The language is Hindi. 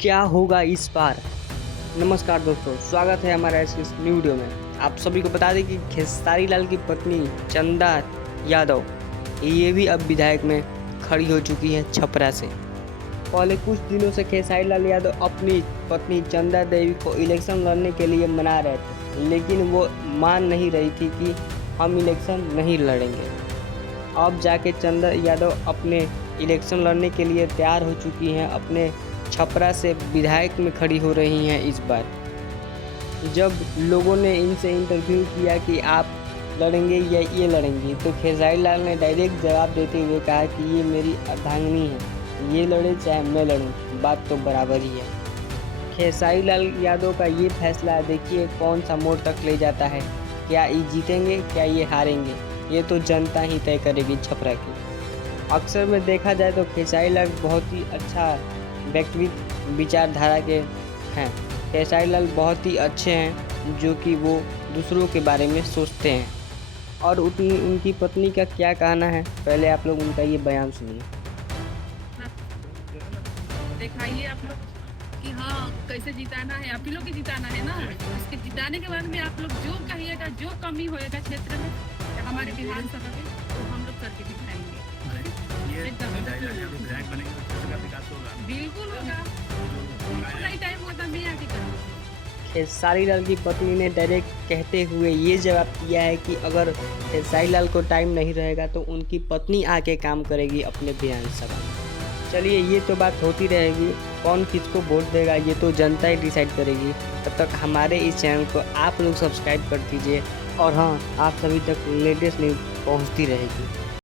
क्या होगा इस बार। नमस्कार दोस्तों, स्वागत है हमारे इस न्यू वीडियो में। आप सभी को बता दें कि खेसारी लाल की पत्नी चंदा यादव ये भी अब विधायक में खड़ी हो चुकी है छपरा से। पहले कुछ दिनों से खेसारी लाल यादव अपनी पत्नी चंदा देवी को इलेक्शन लड़ने के लिए मना रहे थे, लेकिन वो मान नहीं रही थी कि हम इलेक्शन नहीं लड़ेंगे। अब जाके चंदा यादव अपने इलेक्शन लड़ने के लिए तैयार हो चुकी हैं। अपने छपरा से विधायक में खड़ी हो रही हैं इस बार। जब लोगों ने इनसे इंटरव्यू किया कि आप लड़ेंगे या ये लड़ेंगी, तो खेसारी लाल ने डायरेक्ट जवाब देते हुए कहा कि ये मेरी अर्धांगिनी है, ये लड़े चाहे मैं लड़ूं, बात तो बराबर ही है। खेसारी लाल यादव का ये फैसला देखिए कौन सा मोड़ तक ले जाता है। क्या ये जीतेंगे, क्या ये हारेंगे, ये तो जनता ही तय करेगी छपरा की। अक्सर में देखा जाए तो खेसारी लाल बहुत ही अच्छा व्यक्तित्व विचारधारा के हैं। खेसारी लाल बहुत ही अच्छे हैं, जो कि वो दूसरों के बारे में सोचते हैं। और उनकी पत्नी का क्या कहना है, पहले आप लोग उनका ये बयान सुनिए। दिखाइए आप लोग कि हाँ कैसे जिताना है, आप ही लोग ही जिताना है ना। इसके जिताने के बाद में आप लोग जो कहिएगा, जो कमी होएगा क्षेत्र में हमारे विधानसभा में, तो हम लोग करके दिखाएंगे। बिल्कुल होगा, टाइम होता मैं आगे करूँगा। खेसारी लाल की पत्नी ने डायरेक्ट कहते हुए ये जवाब दिया है कि अगर खेसारी लाल को टाइम नहीं रहेगा तो उनकी पत्नी आके काम करेगी अपने विधानसभा में। चलिए, ये तो बात होती रहेगी, कौन किसको वोट देगा ये तो जनता ही डिसाइड करेगी। तब तक हमारे इस चैनल को आप लोग सब्सक्राइब कर दीजिए, और हाँ, आप सभी तक लेटेस्ट न्यूज़ पहुंचती रहेगी।